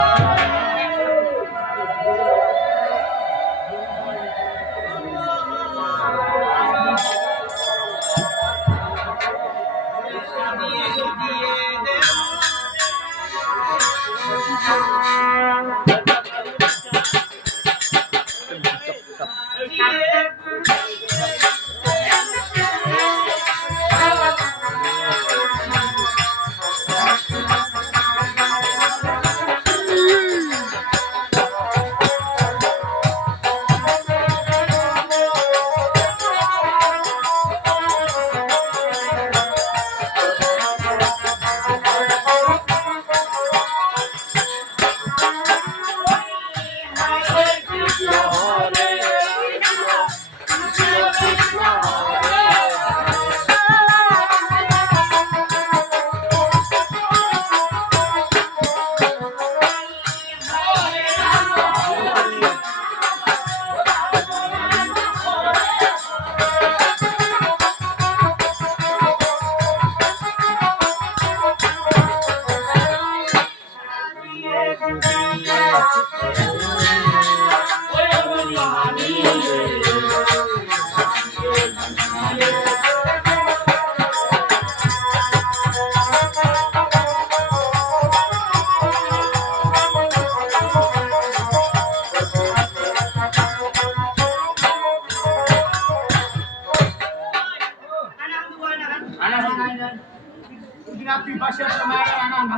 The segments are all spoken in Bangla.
you.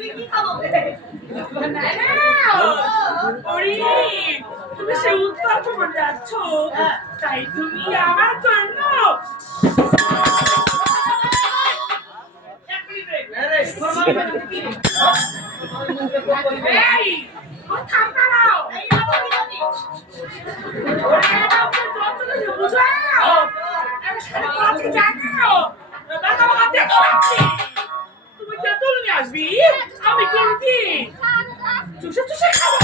তুই কি খাব তুমি সেই উত্তর খবর যাচ্ছ তাই তুমি আমার জন্য বুঝাও আমি সারা কথা জানো দাদা বাবা দেখো আসবি আমি করবি চুষে চুষে খাব।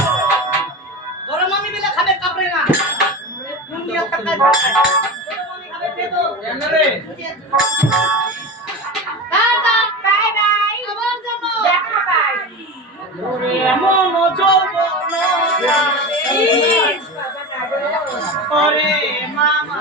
বড় মামি মিলে খাবে কাপড়ে না। দুনিয়া থাকা এমন যৌবন মামা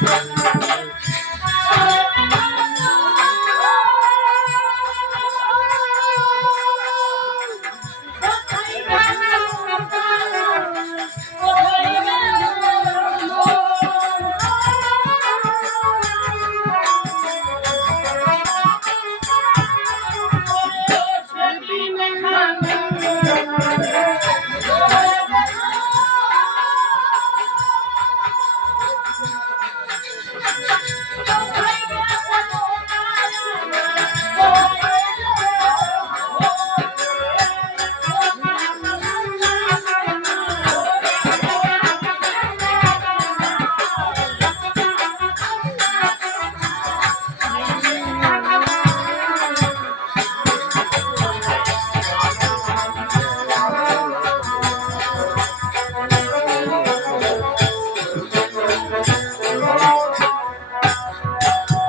Thank.